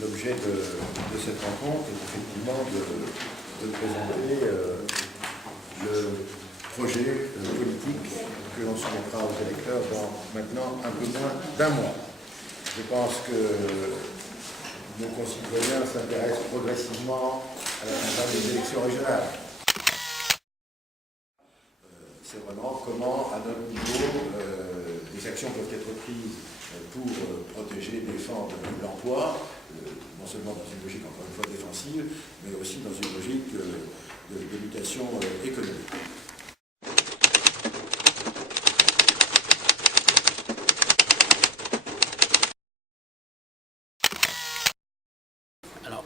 L'objet de cette rencontre est effectivement de présenter le projet politique que l'on soumettra aux électeurs dans maintenant un peu moins d'un mois. Je pense que nos concitoyens s'intéressent progressivement à la campagne des élections régionales. C'est vraiment comment, à notre niveau, des actions peuvent être prises pour protéger, défendre l'emploi, non seulement dans une logique encore une fois défensive, mais aussi dans une logique de mutation économique. Alors,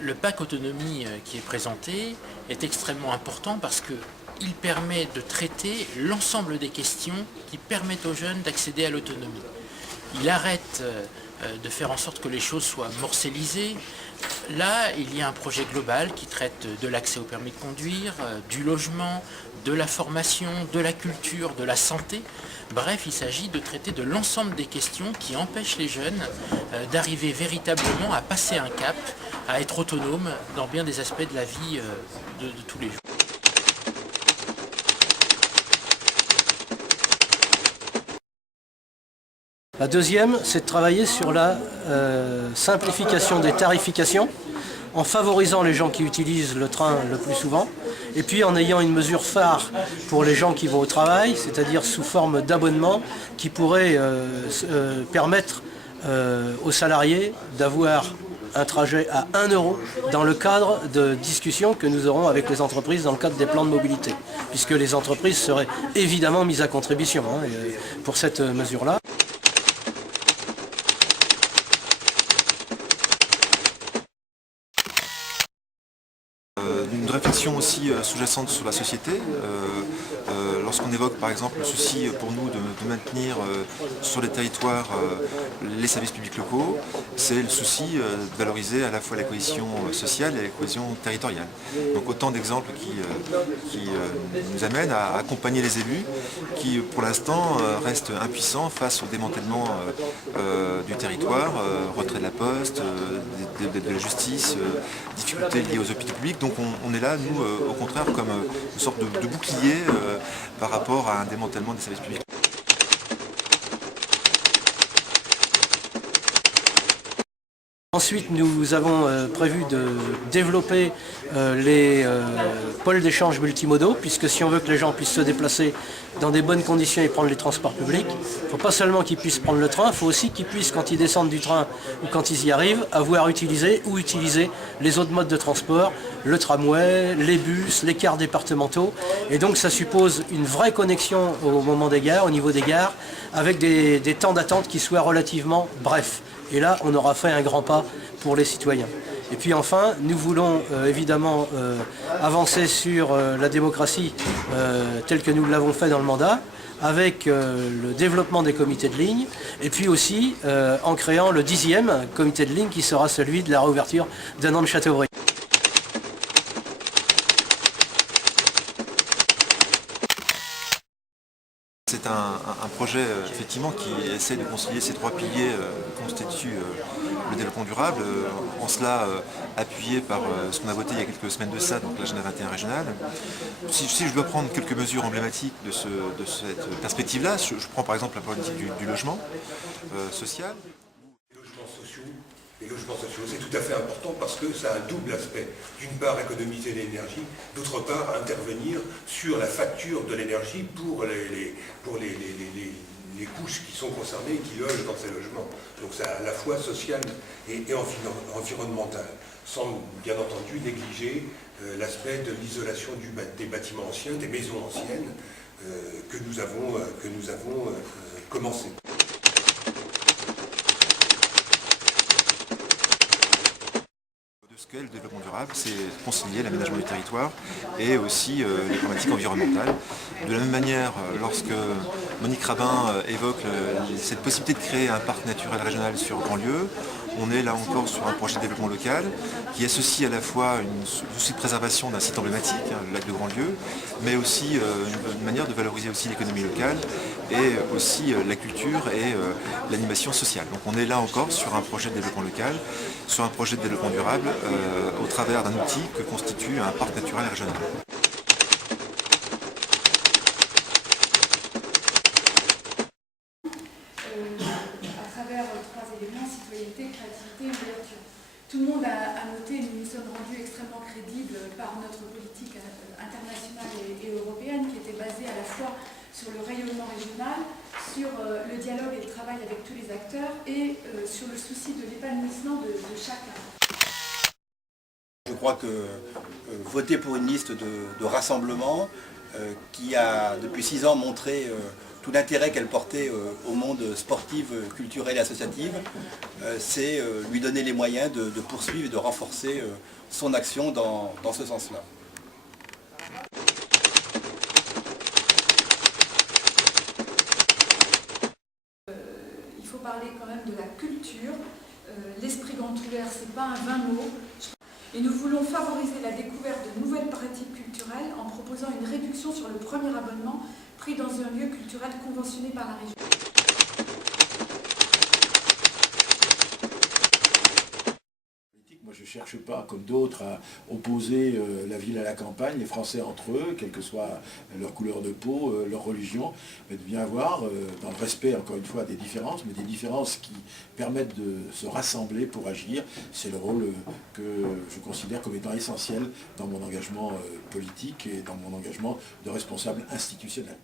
le pack autonomie qui est présenté est extrêmement important parce qu'il permet de traiter l'ensemble des questions qui permettent aux jeunes d'accéder à l'autonomie. Il arrête de faire en sorte que les choses soient morcellisées. Là, il y a un projet global qui traite de l'accès au permis de conduire, du logement, de la formation, de la culture, de la santé. Bref, il s'agit de traiter de l'ensemble des questions qui empêchent les jeunes d'arriver véritablement à passer un cap, à être autonomes dans bien des aspects de la vie de tous les jours. La deuxième, c'est de travailler sur la simplification des tarifications en favorisant les gens qui utilisent le train le plus souvent et puis en ayant une mesure phare pour les gens qui vont au travail, c'est-à-dire sous forme d'abonnement qui pourrait permettre aux salariés d'avoir un trajet à 1 € dans le cadre de discussions que nous aurons avec les entreprises dans le cadre des plans de mobilité, puisque les entreprises seraient évidemment mises à contribution pour cette mesure-là. Une réflexion aussi sous-jacente sur la société. Lorsqu'on évoque par exemple le souci pour nous de maintenir sur les territoires les services publics locaux, c'est le souci de valoriser à la fois la cohésion sociale et la cohésion territoriale. Donc autant d'exemples qui nous amènent à accompagner les élus qui pour l'instant restent impuissants face au démantèlement du territoire, retrait de la poste, de la justice, difficultés liées aux hôpitaux publics. Donc on est là, nous, au contraire, comme une sorte de bouclier par rapport à un démantèlement des services publics. Ensuite, nous avons prévu de développer les pôles d'échange multimodaux, puisque si on veut que les gens puissent se déplacer dans des bonnes conditions et prendre les transports publics, il ne faut pas seulement qu'ils puissent prendre le train, il faut aussi qu'ils puissent, quand ils descendent du train ou quand ils y arrivent, avoir utilisé ou utiliser les autres modes de transport, le tramway, les bus, les cars départementaux. Et donc ça suppose une vraie connexion au moment des gares, au niveau des gares, avec des temps d'attente qui soient relativement brefs. Et là, on aura fait un grand pas pour les citoyens. Et puis enfin, nous voulons évidemment avancer sur la démocratie telle que nous l'avons fait dans le mandat, avec le développement des comités de ligne, et puis aussi en créant le 10e comité de ligne qui sera celui de la réouverture de Nantes-Châteaubriand. C'est un projet effectivement qui essaie de concilier ces trois piliers que constituent le développement durable, en cela appuyé par ce qu'on a voté il y a quelques semaines de ça, donc l'agenda 21 régional. Si je dois prendre quelques mesures emblématiques de cette perspective-là, je prends par exemple la politique du logement social. Les logements sociaux, c'est tout à fait important parce que ça a un double aspect. D'une part, économiser l'énergie, d'autre part, intervenir sur la facture de l'énergie pour les couches qui sont concernées et qui logent dans ces logements. Donc c'est à la fois social et environnemental, sans bien entendu négliger l'aspect de l'isolation des bâtiments anciens, des maisons anciennes que nous avons commencé. Le développement durable, c'est concilier l'aménagement du territoire et aussi les problématiques environnementales. De la même manière, lorsque Monique Rabin évoque cette possibilité de créer un parc naturel régional sur Grandlieu. On est là encore sur un projet de développement local qui associe à la fois une souci de préservation d'un site emblématique, le lac de Grandlieu, mais aussi une manière de valoriser aussi l'économie locale et aussi la culture et l'animation sociale. Donc on est là encore sur un projet de développement local, sur un projet de développement durable au travers d'un outil que constitue un parc naturel régional. À travers trois éléments, citoyenneté, créativité, ouverture. Tout le monde a noté, nous nous sommes rendus extrêmement crédibles par notre politique internationale et européenne qui était basée à la fois sur le rayonnement régional, sur le dialogue et le travail avec tous les acteurs et sur le souci de l'épanouissement de chacun. Je crois que voter pour une liste de rassemblement qui a depuis 6 ans montré tout l'intérêt qu'elle portait au monde sportif, culturel et associatif, c'est lui donner les moyens de poursuivre et de renforcer son action dans ce sens-là. Il faut parler quand même de la culture. L'esprit grand ouvert, ce n'est pas un vain mot. Et nous voulons favoriser la découverte de nouvelles pratiques culturelles en proposant une réduction sur le premier abonnement pris dans un lieu culturel conventionné par la région. Moi, je ne cherche pas, comme d'autres, à opposer la ville à la campagne, les Français entre eux, quelle que soit leur couleur de peau, leur religion, mais de bien voir, dans le respect, encore une fois, des différences, mais des différences qui permettent de se rassembler pour agir. C'est le rôle que je considère comme étant essentiel dans mon engagement politique et dans mon engagement de responsable institutionnel.